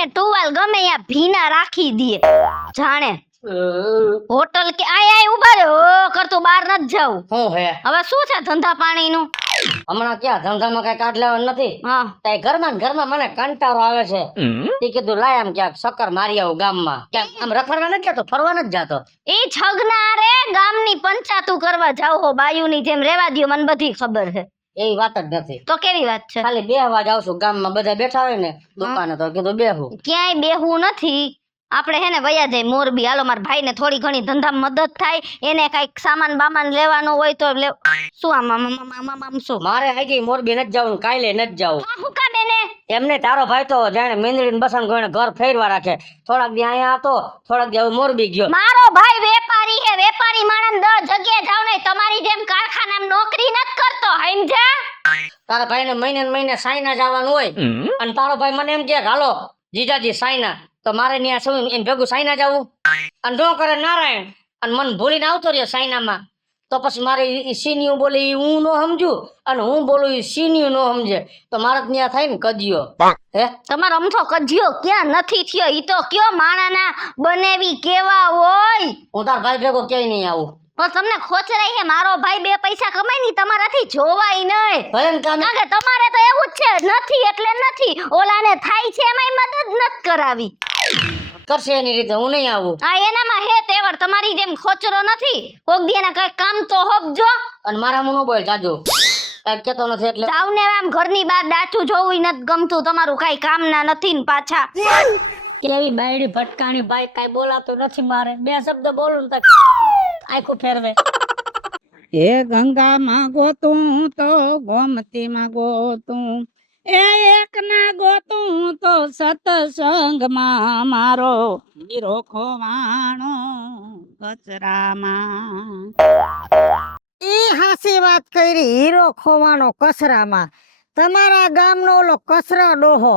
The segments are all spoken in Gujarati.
ને ટુવાલ ગમે યા ભીના રાખી દે જાણે હોટલ કે આય ઉભા રે ઓ કરતું બહાર ન જાવું હું હે હવે શું છે ધંધા પાણીનું હમણાં ક્યાં ધંધામાં કઈ કાઢ લેવાનું નથી હા તાય ઘરમાં ને ઘરમાં મને કંટાળો આવે છે તે કીધું લાય આમ ક્યાંક ચક્કર મારી આવું ગામમાં ક્યાંક આમ રખડવા નથી જતો ફરવા નથી જાતો એ છગના રે ગામની પંચાયતું કરવા જાવ હો બાયુની જેમ રેવા દ્યો મને બધી ખબર છે એવી વાત જ નથી તો કેવી વાત છે ખાલી બેહવા જાવ છું ગામમાં બધા બેઠા હોય ને દુકાને તો કીધું બેહું ક્યાંય બેહવું નથી આપણે હે ને વયા જાય મોરબી હાલો મારા ભાઈને થોડી ઘણી ધંધામાં મદદ થાય એને કઈક સામાન બામાન લેવાનો હોય તો શું આમ શું મારે હજી મોરબી નથી જવું કાલે નથી જવું હું કા બેને એમને તારો ભાઈ તો જાણે મેંદડી ને બસન ગોઈને ઘર ફેરવા રાખે થોડાક દી અહીંયા હતો થોડાક દી મોરબી ગયો મારો ભાઈ વેપારી હે વેપારી માણસ 10 જગ્યાએ જાવ ને તમારી જેમ કારખાનામાં નોકરી નથી કરતો સમજ્યા તારા ભાઈને મહિને સાઈના જવાનું હોય અને તારો ભાઈ મને એમ કે હાલો જીજાજી સાઈના તો મારે ત્યાં શું એમ ભેગું સાઈના જવું અને ન કરે નારાયણ અને મન ભૂલીને આવતો રહ્યો સાઈનામાં તો પછી મારે સીનિયું બોલે ઈ હું ન સમજુ અને હું બોલું ઈ સીનિયું ન સમજે તો મારે ત્યાં થાય ને કજિયો હે તમારો અમથો કજિયો ક્યાં નથી થયો ઈ તો કયો માણાના બનેવી કેવા હોય હું તાર ભાઈ ભેગો ક્યાંય નહીં આવું પણ તમને ખોચરાઈ હે મારો ભાઈ બે પૈસા કમાય ની તમારાથી જોવાય નહીં ભલે ને કામે કારણ કે તમારે તો એવું જ છે નથી એટલે નથી ઓલાને થાય છે એમાંય મદદ નથી કરાવી કરશે એની રીતે હું નહીં આવું આ એનામાં હે તેવડ તમારી જેમ ખોચરો નથી કોક દી એના કઈ કામ તો હોપજો અને મારા મું ન બોલ જાજો કઈ કેતો નથી એટલે જાવ ને આમ ઘરની બહાર દાચું જોવું નથી ગમતું તમારું કઈ કામ ના નથી ને પાછા કેવી બાયડી ભટકાણી ભાઈ કઈ બોલાતું નથી મારે બે શબ્દ બોલું તો આખું ફેરવે એ ગંગામાં ગોતું તો ગોમતીમાં ગોતું એ એક ના ગોતું તો સતસંગમાં મારો હીરો ખોવાણો કચરામાં. ઈ હાસી વાત કરી હીરો ખોવાનો કચરામાં. તમારા ગામનો ઓલો કચરા ડોહો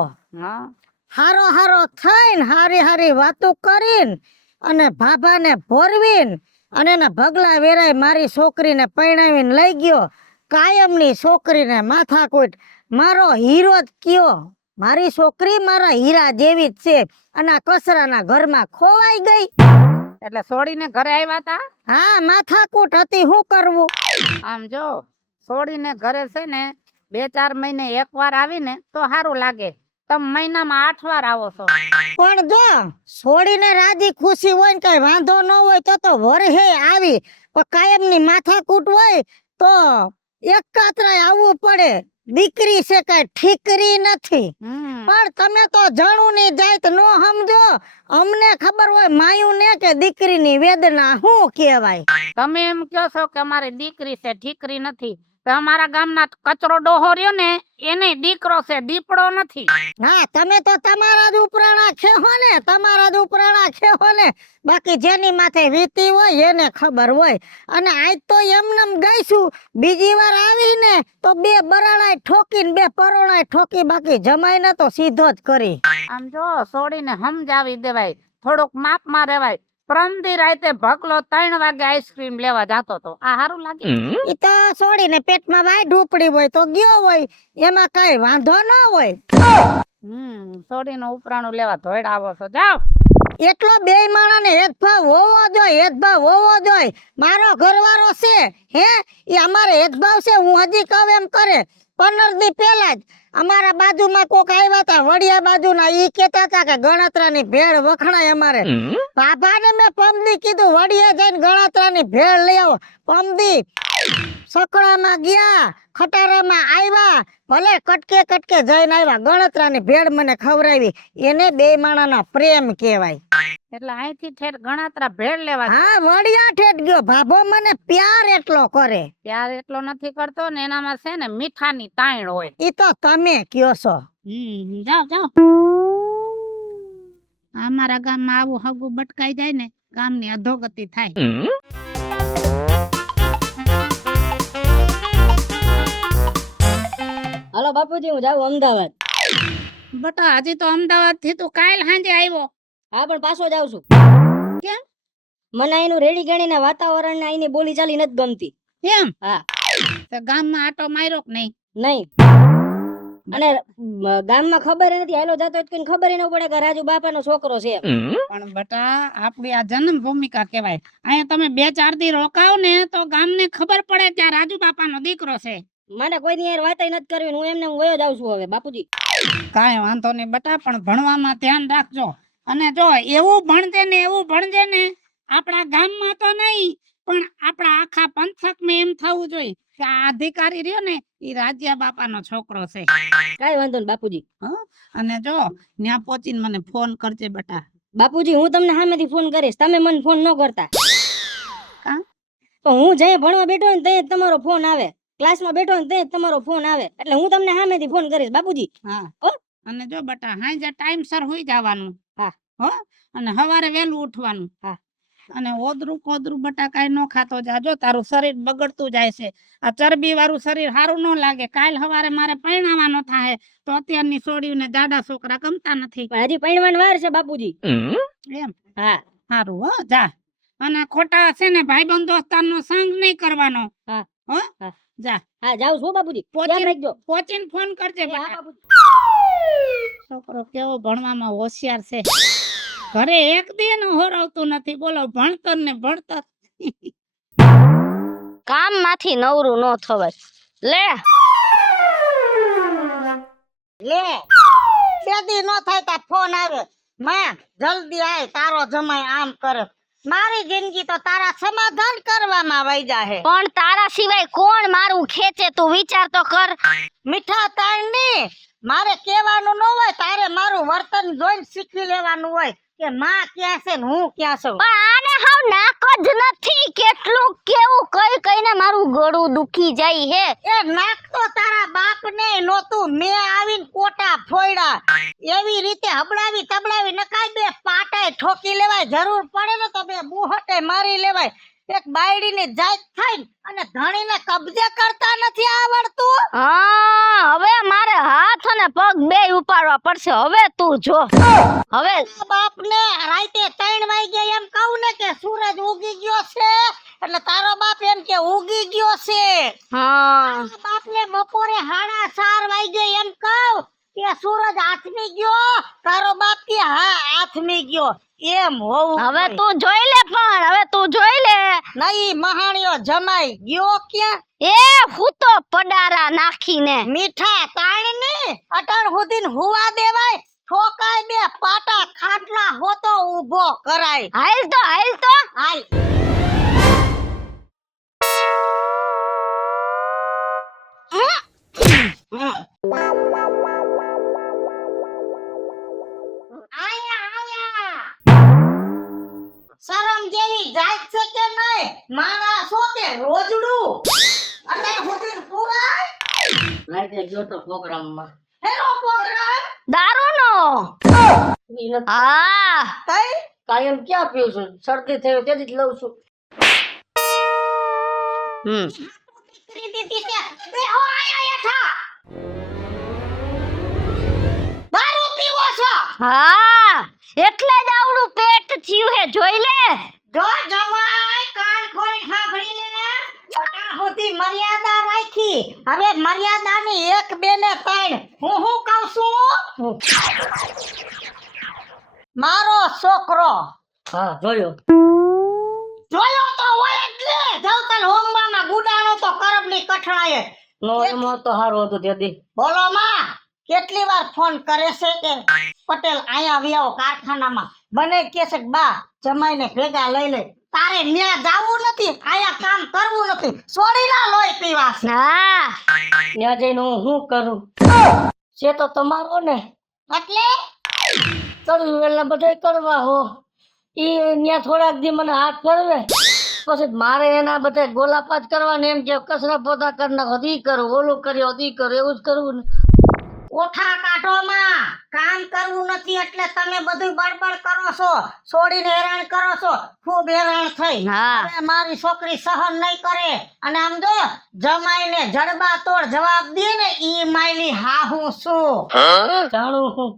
હારો હારો થઈને હારી હારી વાતો કરીને અને ભાભાને ભોરવીને અને એના ભગલા વેરાય મારી છોકરીને પરણાવીને લઈ ગયો. કાયમની છોકરીને માથાકૂટ. મારો હીરો જ કયો. મારી છોકરી મારા હીરા જેવી જ છે અને આ કચરાના ઘરમાં ખોવાઈ ગઈ. એટલે છોડીને ઘરે આવ્યા તા? હા, માથાકૂટ હતી, શું કરવું. આમ જો છોડીને ઘરે છે ને 2-4 મહિને એકવાર આવીને તો સારું લાગે. તમે મહિનામાં 8 વાર આવો છો. પણ જો છોડીને રાજી ખુશી હોય ને કઈ વાંધો ન હોય તો વરહે આવી, પણ કાયમની માથાકૂટ હોય તો એક કાતરાય આવવું પડે. દીકરી છે કઈ ઠીકરી નથી. પણ તમે તો જણું ની જાત નો સમજો. અમને ખબર હોય માયું ને કે દીકરીની વેદના શું કહેવાય. તમે એમ કહો છો કે અમારી દીકરી છે ઠીકરી નથી, તો અમારા ગામના કચરો ડોહો રહ્યો ને એને દીકરો છે, દીપડો નથી. હા, તમે તો તમારા જ ઉપરાણા ખેહો ને, તમારા જ ઉપરાણા ખેહો ને. બાકી જેની માથે વીતી હોય એને ખબર હોય. અને આજ તો એમનેમ ગઈશું, બીજી વાર આવીને તો 2 બરાણાય ઠોકીને 2 પરોણાય ઠોકી, બાકી જમાઈને તો સીધો જ કરી. આમ જો છોડીને સમજાવી દેવાય, થોડુંક માપમાં રહેવાય. પ્રમદી રાતે ભગલો 3 વાગે આઈસ્ક્રીમ લેવા જાતો તો આ સારું લાગે? ઈ તો છોડીને પેટમાં વાય ઢૂપડી હોય તો ગયો હોય, એમાં કઈ વાંધો ન હોય. છોડીનું ઉપરાણું લેવા ધોઈડ આવો છો, જાઓ. એટલો બે માણાને હેદભાવ હોવો જોઈએ, હેદભાવ હોવો જોઈએ. મારો ઘરવાળો છે હે, એ અમારે હેદભાવ છે. હું હજી કહું એમ કરે. 15 દી પહેલા જ અમારા બાજુમાં કોક આવ્યા હતા, વડિયા બાજુના. ઈ કેતા હતા કે ગણતરાની ભેળ વખણાય અમારે. બાબાને મેં પમદી કીધું વડિયા જઈને ગણતરાની ભેળ લઈ આવો. પમદી સકડામાં ગયા, ખટારામાં આવ્યા, ભલે કટકે કટકે જઈને આવ્યા. ગણતરાની ભેળ મને ખવડાવી. એને 2 માણાના પ્રેમ કહેવાય. એટલે અહીંથી ઠેર ગણાત્રા ભેળ લેવા. હા, વડિયા ઠેઠ ગયો. ભાભો મને પ્યાર એટલો કરે. પ્યાર એટલો નથી કરતો ને, એનામાં છે ને મીઠાની તાણ હોય. ઈ તો તમે કયો છો. જાઓ જાઓ. અમારા ગામમાં આવું હગું બટકાઈ જાય ને, ગામની અધોગતિ થાય. હાલો બાપુજી, હું જાઉં અમદાવાદ. બટા હજી તો અમદાવાદ થી તું કાલ સાંજે આવ્યો? હા, પણ પાછો જાઉં છું. કેમ? મને અહીંનું રેડી ગણીને વાતાવરણ ને અહીંની બોલી ચાલી નથી ગમતી. એમ? હા. તો ગામમાં આટો માર્યો કે નહીં? નહીં. અને ગામમાં ખબર નથી હાલો જતો હોય તો કોઈને ખબર ન પડે કે રાજુ બાપાનો છોકરો છે. પણ બટા આપણી આ જન્મ ભૂમિકા કહેવાય. અહીંયા તમે 2-4 દી રોકાવ ને તો ગામને ખબર પડે કે આ રાજુ બાપાનો દીકરો છે. મને કોઈની યાર વાતય નથી કરવી ને હું એમને હું વયો જાઉં છું હવે બાપુજી. કાંઈ વાંધો નહીં બટા, પણ ભણવામાં ધ્યાન રાખજો. અને જો એવું ભણજે ને આપણા ગામમાં તો નહીં પણ આપણા આખા પંથકમાં એમ થવું જોઈએ કે આ અધિકારી રહ્યો ને એ રાજ્યા બાપાનો છોકરો છે. કાંઈ વાંધો નહીં બાપુજી. અને જો ત્યાં પહોંચીને મને ફોન કરજે બટા. બાપુજી હું તમને સામેથી ફોન કરીશ, તમે મને ફોન ન કરતા. કાં? તો હું જઈ ભણવા બેઠો હોય ને ત્યાં જ તમારો ફોન આવે, ક્લાસમાં બેઠો હોય ને ત્યાં જ તમારો ફોન આવે, એટલે હું તમને સામેથી ફોન કરીશ બાપુજી. હા હો? અને જો બટા હાંજે ટાઈમસર હોઈ જવાનું. હા. હો, અને સવારે વહેલું ઉઠવાનું. હા. અને ઓદરું બટા કાંઈ ન ખાતો જાજો, તારું શરીર બગડતું જાય છે. આ ચરબી વાળું શરીર સારું ન લાગે. કાલ સવારે મારે પરણાવવાનો થાય તો અત્યારની છોડીને જાડા છોકરા ગમતા નથી. પણ હજી પરણવાની વાર છે બાપુજી. એમ હા સારું હો જા. અને ખોટા છે ને ભાઈબંધ દોસ્તારનો સંગ નહીં કરવાનો. હા. હો હા. જા. હા જાઉં છું બાપુજી, ધ્યાન રાખજો. પહોંચીને ફોન કરજે હા બટા. બાપુજી. છોકરો કેવો ભણવામાં હોશિયાર છે. ઘરે એક દી નું હોરવતું નથી. બોલો ભણતર ને ભણતર. કામ માંથી નવરું ન થવાય. લે લે સેદી નો થાય તા ફોન આવે, માં જલ્દી આય, તારો જમાઈ આમ કરે. મારી જિંદગી તો તારા સમાધાન કરવામાં વહી જાહે. પણ તારા સિવાય કોણ મારું ખેંચે તું વિચાર તો કર. મીઠા તાણ ની મારે કહેવાનું ન હોય, તારે મારું વર્તન જોઈને શીખી લેવાનું હોય કે માં ક્યાં છે ને હું ક્યાં છું. પણ આને હાવ નાક જ નથી. કેટલું કેવું કઈ કઈને મારું ગળું દુખી જાય હે. એ નાક તો તારા બાપ ને નહોતું, મેં આવીને કોટા ફોડ્યા. એવી રીતે હબડાવી તબડાવી નકાઈ બે પાટાય ઠોકી લેવાય, જરૂર પડે ને તો બે બુહટે મારી લેવાય. એક બાયડીની જાત થાય અને ધણીને કબજે કરતા નથી આવડતું. હા હવે મારે હાથ અને પગ બે ઉપાડવા પડશે. હવે તું જો. હવે બાપ ને રાતે 3 વાગે એમ કહું ને કે સૂરજ ઉગી ગયો છે એટલે તારો બાપ એમ કે ઉગી ગયો છે. હા બાપ ને બપોરે 4:30 વાગે એમ કહું કે સૂરજ આથમી ગયો, તારો બાપ કે હા આથમી ગયો. એમ હોવું હવે જોઈએ. તું જોઈ લે. પણ હવે તું જોઈ લે. નહીં મહાણિયો જમાઈ ગયો ક્યાં? એ હું તો પડારા નાખીને. મીઠા તાણ ને અટણ સુધીન હુવા દેવાય, ઠોકાય બે પાટા ખાટલા હોતો ઊભો કરાય. હાલ તો હાલ શરમ જેવી જાત છે કે નહીં? મારા છો કે રોજડું અટણ સુધીન હુવાય. રાતે ગયો તો પ્રોગ્રામમાં. હેરો પ્રોગ્રામ દારૂનો. ઈ નથી. હા કઈ કાયમ ક્યાં પીવું છું, શરદી થઈ તેથી જ લઉં છું. દીદી છે બેહો આયા યથા. દારૂ પીવો છો? હા એટલે જ આવડું પેટ થયું હે. જોઈ લે. જો જમાઈ કાન ખોલી સાંભળી લે. અટણ સુધી મર્યાદા રાખી, હવે મર્યાદાની 1 2 ને 3 હું કહું છું. મારો છોકરો હા જોયો. જોયો તો હોય જ લે. જવતલ હોમવામાં ગુડાણો તો કરબની કઠણાએ. નો એમાં તો હારું હતું તેથી. બોલો માં, કેટલી વાર ફોન કરે છે કે પટેલ અહીંયા આવી આવો કારખાનામાં. મને કે છે કે બા જમાઈને ભેગા લઈ લે. તારે ન્યા જાવું નથી, અહીંયા કામ કરવું નથી, છોડીના લોહી પીવા છે. હા ત્યાં જઈને હું શું કરું? છે તો તમારો ને, એટલે કરવું એટલે બધા કરવા હો. ઈ ત્યાં થોડાક દી મને હાથ ફરવે પછી મારે એના બધા ગોલાપાત કરવાને એમ કે કચરા પોતા કરી નાખો, ઈ કરું, ઓલું કર્યો ઈ કરું, એવું જ કરવું ને. ઓઠા કાઢોમાં કામ કરવું નથી એટલે તમે બધું બળબડ કરો છો, છોડીને હેરાન કરો છો. ખૂબ હેરાન થઈ. હા હવે મારી છોકરી સહન નહીં કરે. અને આમ જો જમાઈને જડબા તોડ જવાબ દે ને ઈ માયલી હા હું છું. જાણું હું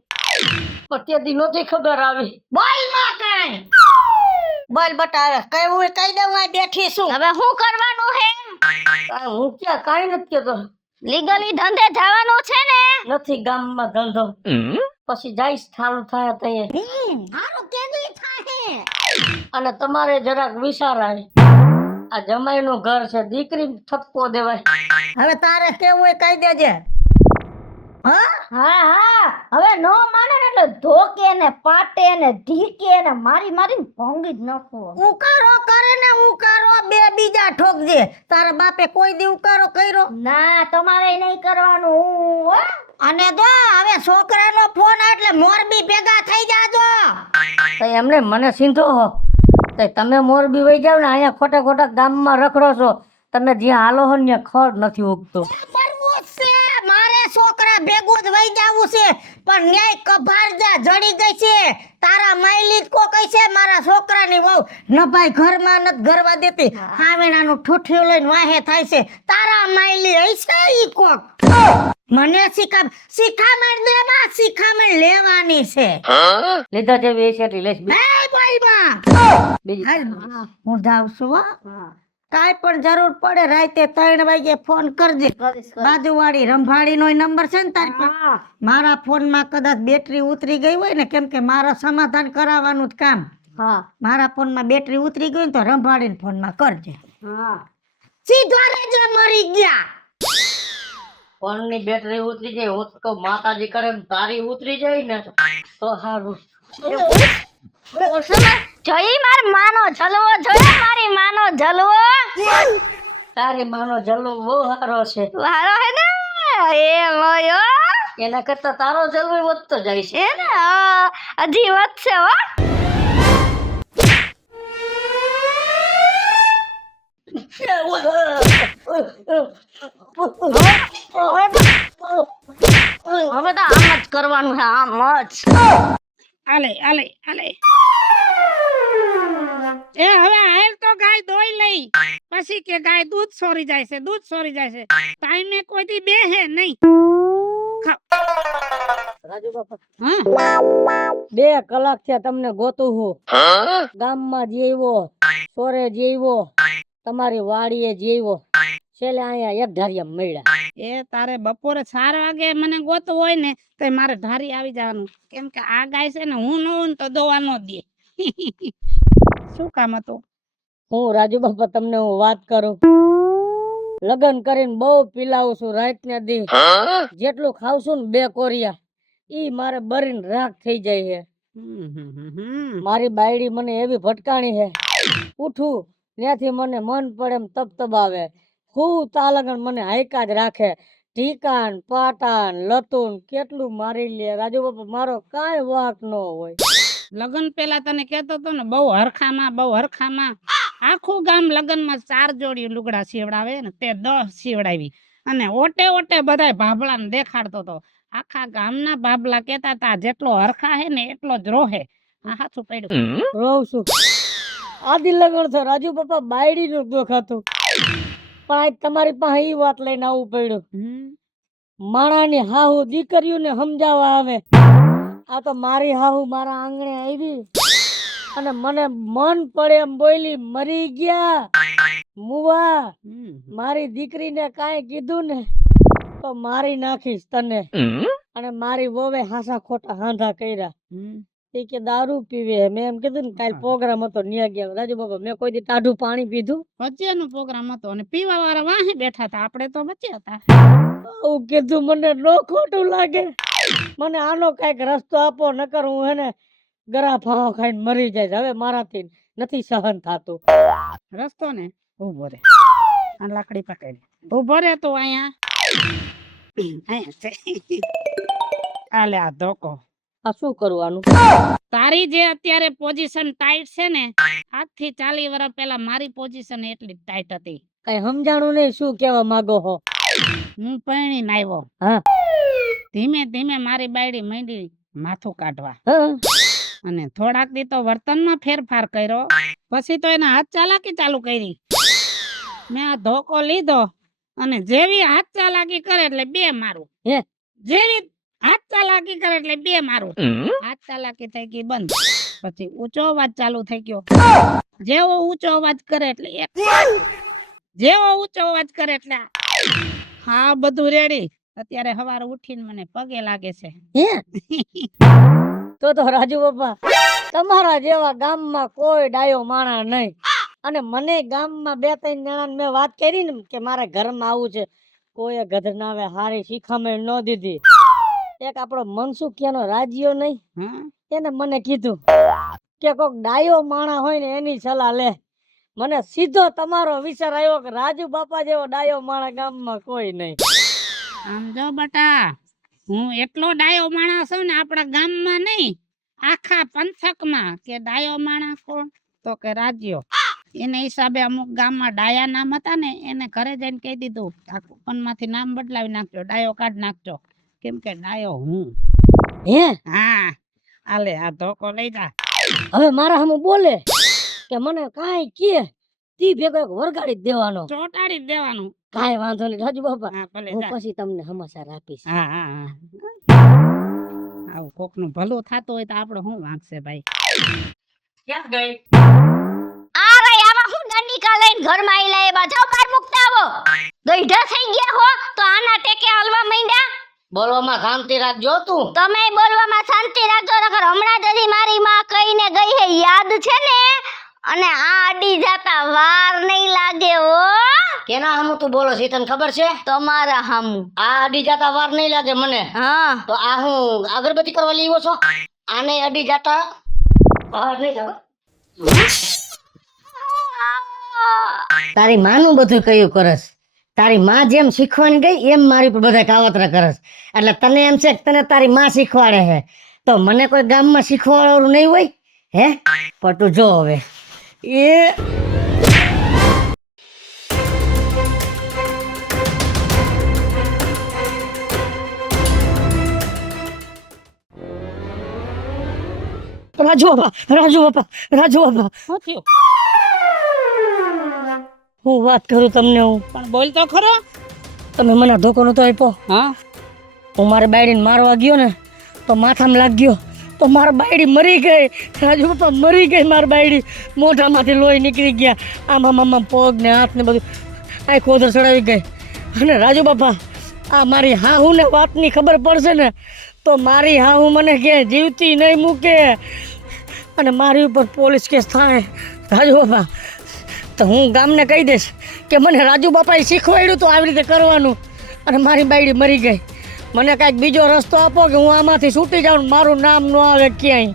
પણ તેથી નહોતી ખબર આવી. બોલ માં કઈ બોલ બટા, કઈ હું કહી દઉં આ બેઠી છું. હવે શું કરવાનું હે? હું ક્યાં કાંઈ નથી કેતો. લીગલી ધંધે જવાનું છે ને? નથી ગામમાં ધંધો, પછી જઈશ થાળું થાય તઈએ. હારું કેદી થાહે અને તમારે જરાક વિચારાય, આ જમાઈનું ઘર છે, દીકરી ઠપકો દેવાય. હવે તારે કેવું હોય કહી દેજે. હા હા હવે નો માને ને એટલે ધોકે ને પાટે ને ઢીકે ને મારીને ભોંગી જ નાખવો. ઉકારો કરે ને ઉકારો બે બીજા ઠોકજે. તારા બાપે કોઈ દી ઉકારો કર્યો? ના તમારે નહીં કરવાનું હો. અને જો હવે છોકરાનો ફોન એટલે મોરબી ભેગા થઈ જાજો. તો એમને મને સીધો હો, તો તમે મોરબી વહી જાવ ને, અહીંયા ખોટા ખોટા ગામમાં રખડો છો. તમે જ્યાં હાલો હો ને ત્યાં ખડ નથી ઉગતો. મરવું જ છે મારે, છોકરા ભેગું જ વહી જાવું છે, પણ ન્યાય કભારજા જડી ગઈ છે. તારા માયલી જ કો કઈ છે મારા છોકરાની વહુ નભાઈ ઘરમાં નત ગરવા દેતી, હાવેણાનું ઠૂઠિયું લઈને વાહે થાય છે. તારા માયલી હશે ઈ કોક. મને શિખામણ દેવા શિખામણ લેવાની છે. લીધા જેવી છે એટલી લેશ. એ બોલમાં હું જાઉં છું હો. કાંઈ પણ જરૂર પડે રાતે 3 વાગે ફોન કરજે. બાજુવાળી રંભાળી નો નંબર છે ને તારી પાસે? મારા ફોનમાં કદાચ બેટરી ઉતરી ગઈ હોય ને, કેમ કે મારા સમાધાન કરાવવાનું જ કામ. મારા ફોનમાં બેટરી ઉતરી ગઈ ને તો રંભાળી ફોનમાં કરજે. સીધો રેજો મરી ગયા. ફોનની બેટરી ઉતરી જાય, હું તો કહું માતાજી કરે ને તારી ઉતરી જાય ને તો સારું. જોઈ માર માનો જલવો જોયો, મારી માનો જલવો. તારી માનો જલવો બહુ સારો છે. વારો હે ને એ લોયો. એના કરતા તારો જલવો વધતો જાય છે. એ ને હજી વધશે હો. હવે તો આમ જ કરવાનું છે, આમ જ. આલે આલે આલે એ હવે હાલ તો ગાય દોઈ લઈ, પછી કે ગાય દૂધ સોરી જાય છે, દૂધ સોરી જાય છે. ટાઈમે કોઈ દી બેહે નહીં. રાજુ બાપા, હા 2 કલાક થયા તમને ગોતું હું. ગામમાં જેવો, સોરે જેવો, તમારી વાડીએ જેવો, છેલ્લે અહીંયા એક ધારિયા મળ્યા. એ તારે બપોરે 4 વાગે મને ગોતું હોય ને તો મારે ધારી આવી જવાનું, કેમ કે આ ગાય છે ને હું ન હોઉં ને તો દોવા ન દે. શું કામ હતું? હું રાજુ બાપા તમને હું વાત કરું, લગ્ન કરીને બહુ પીલાવું છું રાત ને દી. જેટલું ખાવશું ને 2 કોરિયા ઈ મારે બરીને રાખ થઈ જાય છે. મારી બાયડી મને એવી ભટકાણી છે, ઉઠું ત્યાંથી મને મન પડે એમ તબતબાવે. હું તાલગણ મને હાયકા જ રાખે. ઢીકાન પાટાન લતુન કેટલું મારી લે. રાજુ બાપા મારો કાંઈ વાંક ન હોય. લગન પેલા તને કેતો તો ને બહુ હરખામાં આખું ગામ લગનમાં 4 જોડી લુગડા સીવડાવે ને તે 10 સીવડાવી, અને ઓટે ઓટે બધાય ભાભલા ને દેખાડતો તો. આખા ગામના ભાભલા કેતા તા જેટલો હરખા હે ને એટલો જ રોહે. આ હાથું પડ્યું રોવ છું. આદિ લગન છે રાજુ બાપા, બાયડી નું દુઃખ હતું, પણ આજ તમારી પાસે ઈ વાત લઈને આવવું પડ્યું. માણાની હાહુ દીકરીઓને સમજાવવા આવે. આ તો મારી હાહુ મારા આંગણે આવી અને મને મન પડે એમ બોલી, મરી ગયા મુવા, મારી દીકરીને કાંઈ કીધું ને તો મારી નાખીશ તને. અને મારી વોવે હાસા ખોટા હાંધા કર્યા. એ કે દારૂ પીવે. મેં એમ કીધું ને કાલ પ્રોગ્રામ હતો ન્યા ગયા. રાજુ બાપા મેં કોઈ દી ટાઢું પાણી પીધું? વચ્ચેનો પ્રોગ્રામ હતો અને પીવા વાળા વાહે બેઠા હતા, આપણે તો વચ્ચે હતા. આવું કીધું મને નો ખોટું લાગે. મને આનો કઈક રસ્તો આપો, નકર હું હેને ગરા ફાંહો ખાઈને મરી જાય. હવે મારાથી નથી સહન થાતું. રસ્તો ને ઉભો રે, આ લાકડી પકડી ઉભો રે તું અહીંયા. આલે આ ધોકો. આ શું કરવાનું? તારી જે અત્યારે પોઝિશન ટાઈટ છે ને, આજથી 40 વર્ષ પહેલા મારી પોઝિશન એટલી ટાઈટ હતી. કઈ સમજાણું નહીં શું કેવા માંગો હો? હું પરણીને આવ્યો, હા, ધીમે ધીમે મારી બાયડી માંડી માથું કાઢવા, હા. અને થોડાક દી તો વર્તનમાં ફેરફાર કર્યો. પછી તો એને હાથ ચાલાકી ચાલુ કરી. મેં આ ધોકો લીધો અને જેવી હાથ ચાલાકી કરે એટલે 2 મારું. હે? જેવી હાથ ચાલાકી કરે એટલે 2 મારું. હાથ ચાલાકી થઈ ગઈ બંધ. પછી ઊંચો અવાજ ચાલુ થઈ ગયો. જેવો ઊંચો અવાજ કરે એટલે 1, જેવો ઊંચો અવાજ કરે એટલે હા બધું રેડી. અત્યારે સવારે ઉઠીને મને પગે લાગે છે. હે તો રાજુ બાપા તમારા જેવા ગામમાં કોઈ ડાયો માણા નહીં. અને મને ગામમાં 2-3 જણાને મેં વાત કરી ને કે મારા ઘરમાં આવું છે, કોઈએ ગધનાવે હારી શિખામણ ન દીધી. એક આપણો મનસુખિયાનો રાજ્યો નહીં, હા એને મને કીધું કે કોક ડાયો માણા હોય ને એની સલાહ લે. મને સીધો તમારો વિચાર આવ્યો કે રાજુ બાપા જેવો ડાયો માણા ગામમાં કોઈ નહીં. આમ જો બટા, હું એટલો ડાયો માણસ છું ને આપણા ગામમાં નહીં, આખા પંથકમાં. કે ડાયો માણસ કોણ? તો કે રાજ્યો. એને હિસાબે અમુક ગામમાં ડાયા નામ હતા ને, એને ઘરે જઈને કહી દીધું આ કૂપનમાંથી નામ બદલાવી નાખજો, ડાયો કાઢ નાખજો, કેમ કે ડાયો હું. હે હા આલે આ ધોકો લઈ જા. હવે મારા સામે બોલે કે મને કાંઈ કે તી ભેગો એક વરગાડી જ દેવાનો. ચોટાડી જ દેવાનું. કાંઈ વાંધો નહીં રાજુ બાપા, હા ભલે હું જા. પછી તમને સમાચાર આપીશ. હા હા હા આવું કોકનું ભલું થતું હોય તો આપણે શું વાંકશે ભાઈ. ક્યાં ગઈ? આ રહી આમાં હું દંડિકા લઈને ઘરમાં આઈ લે બા જાઓ બહાર મુકતા આવો. ગઈઢા થઈ ગયા હો તો આના ટેકે હલવા માંડ્યા. બોલવામાં શાંતિ રાખજો તું. તમે બોલવામાં શાંતિ રાખજો નકર હમણાં જ હજી મારી માં કહીને ગઈ હે યાદ છે ને, અને આ અડી જાતા વાર નહીં લાગે હો. કેના સામું તું બોલો છે તને ખબર છે? તમારા હામું. આ અડી જાતા વાર નહીં લાગે મને. હા તો આ હું અગરબત્તી કરવા લીવો છો? આને અડી જાતા વાર નહીં લાગે. તારી માનું બધું કયું કરસ. તારી માં જેમ શીખવાની ગઈ એમ મારી પર બધા કાવતરા કરસ. એટલે તને એમ છે કે તને તારી માં શીખવાડે છે, તો મને કોઈ ગામમાં શીખવાડવાનું નહીં હોય હે? પણ તું જો હવે એ રાજુ બાપા, રાજુ બાપા, રાજુ બાપા, શું થયું? હું વાત કરું તમને. હું પણ બોલ તો ખરો. તમે મને ધોકો નતો આપ્યો. હા હું મારી બાયડીને મારવા ગયો ને તો માથામાં લાગ્યો તો મારી બાયડી મરી ગઈ. રાજુ બાપા મરી ગઈ મારી બાયડી. મોઢામાંથી લોહી નીકળી ગયા. આમાં પગ ને હાથ ને બધું આ ખોદર ચડાવી ગઈ. અને રાજુ બાપા આ મારી હાહુ ને વાતની ખબર પડશે ને તો મારી હાહુ મને કે જીવતી નહીં મૂકે અને મારી ઉપર પોલીસ કેસ થાય. રાજુ બાપા તો હું ગામને કહી દઈશ કે મને રાજુ બાપાએ શીખવાડ્યું તો આવી રીતે કરવાનું, અને મારી બાયડી મરી ગઈ. મને કાંઈક બીજો રસ્તો આપો કે હું આમાંથી છૂટી જાઉં, મારું નામ ન આવે ક્યાંય.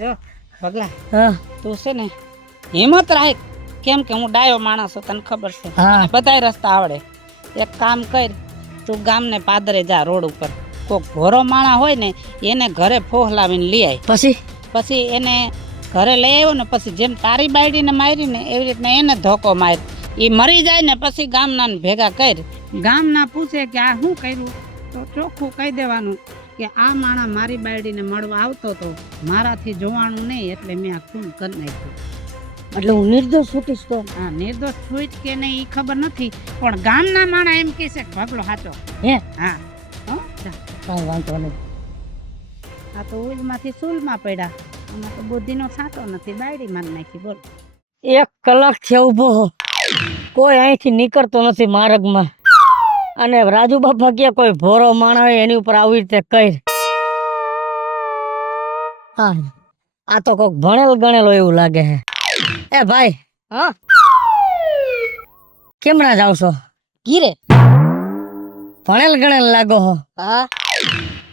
જો પગલા, હા તું છે ને હિંમત રાખ. કેમ કે હું ડાયો માણસ છું, તને ખબર છે. હા બધાય રસ્તા આવડે. એક કામ કર, તું ગામને પાદરે જા રોડ ઉપર. કોક ઘોરો માણા હોય ને એને ઘરે ફોહલાવીને લઈ આય. પછી એને ઘરે લઈ આવ્યો ને પછી જેમ તારી બાયડીને મારી ને એવી રીતના એને ધોકો માર. એ મરી જાય ને પછી ગામના ભેગા કર. ગામના પૂછે કે આ શું કર્યું તો ચોખ્ખું કહી દેવાનું કે આ માણા મારી બાયડીને મળવા આવતો તો મારાથી જોવાનું નહીં એટલે મેં આ ખૂન કરી નાખ્યું. એટલે હું નિર્દોષ છૂટીશ તો? હા નિર્દોષ છૂટ કે નહીં એ ખબર નથી, પણ ગામના માણા એમ કહે છે કે ભગલો સાચો. હે હા હો જા. કાંઈ વાંધો નહીં. આ તો ઉલમાંથી સૂલમાં પડ્યા. આમાં તો બુદ્ધિનો સાચો નથી, બાયડી મારી નાખી. બોલ 1 કલાક થી ઊભો હો, કોઈ અહીંથી નીકળતો નથી માર્ગમાં. અને રાજુ બાપા કે કોઈ ભોરો માણસ હોય એની ઉપર આવી રીતે કર. હા આ તો કોક ભણેલ ગણેલો એવું લાગે છે. એ ભાઈ, હા કેમ ના જાવ છો? ગીરે. ભણેલ ગણેલ લાગો હો. હા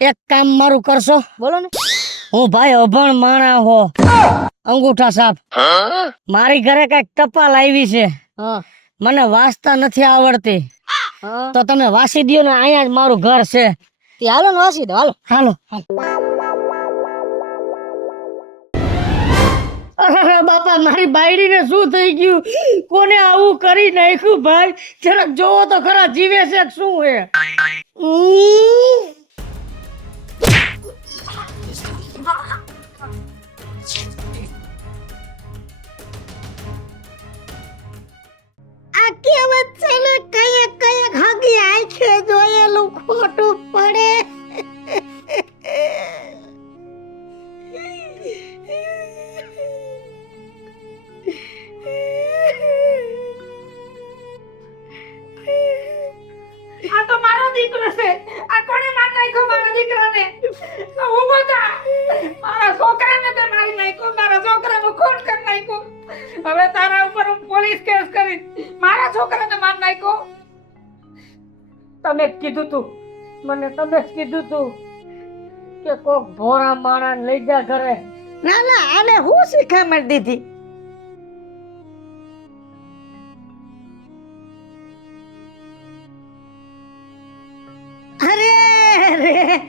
એક કામ મારું કરશો? બોલો ને. હું ભાઈ અભણ માણા હો, અંગૂઠા સાપ. મારી ઘરે કઈક ટપાલ આવી છે, હા મને વાંચતા નથી આવડતી. હા તો તમે વાંચી દો ને, અહીંયા જ મારું ઘર છે. તે હાલો ને વાસી દો હાલો. હાલો. અરે બાપા મારી બાયડીને શું થઈ ગયું? કોને આવું કરી નાખ્યું ભાઈ? જરાક જોવો તો ખરા, જીવે છે કે શું હે? આ કહેવત છે ને કયે કયે હાગી આંખે જોયેલું ખોટું પડે. મારા છોકરાને તે મારી નાખ્યો, મારા છોકરાનું ખૂન કરી નાખ્યું. હવે તારા ઉપર હું પોલીસ કેસ કરી, મારા છોકરાને માર નાખ્યો. તમે જ કીધું તું, મને તમે જ કીધું તું કે કોક ભોળા માણસ લઈ જા ઘરે. ના ના, આને હું શીખામણ દીધી? અરે રે,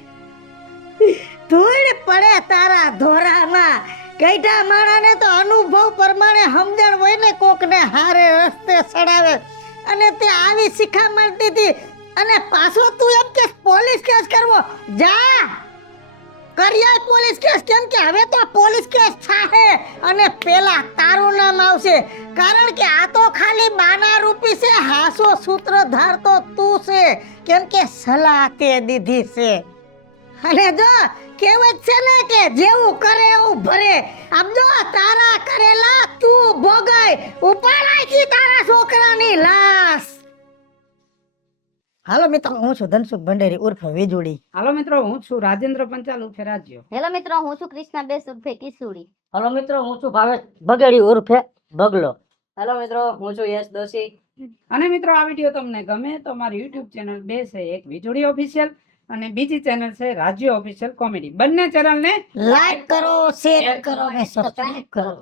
ધૂળ પડે તારા ધોરામાં. ગઈઢા માણાને તો અનુભવ પ્રમાણે સમજણ હોય ને, કોકને હારે રસ્તે ચડાવે, અને તે આવી શિખામણ દીધી. અને પાછો તું એમ કે પોલીસ કેસ કરવો? જા કર્યા પોલીસ કેસ, કેમ કે હવે તો પોલીસ કેસ થાહે અને પેલા તારું નામ આવશે. કારણ કે આ તો ખાલી બાના રૂપી છે, હાસો સૂત્રધાર તો તું છે, કેમ કે સલાહ તે દીધી છે. અને જો કહેવત છે ને કે જેવું કરે એવું ભરે. આમ જો તારા કરેલા તું ભોગાય, ઉપાડાયથી તારા છોકરાની લાશ. હાલો મિત્રો, હું છું ધનસુખ ભંડેરી ઉર્ફે વીજળી. હાલો મિત્રો, હું છું રાજેન્દ્ર પંચાલ ઉર્ફે રાજ્યો. હેલો મિત્રો, હું છું કૃષ્ણા બેસ ઉર્ફે કિસુડી. હલો મિત્રો, હું છું ભાવેશ બગેડી ઉર્ફે બગલો. હેલો મિત્રો, હું છું યશ દોશી. અને મિત્રો, આ વિડીયો તમને ગમે તો મારી યુટ્યુબ ચેનલ બે છે, એક વીજળી ઓફિશિયલ અને બીજી ચેનલ છે રાજ્ય ઓફિશિયલ કોમેડી. બંને ચેનલને લાઈક કરો, શેર કરો અને સબસ્ક્રાઇબ કરો.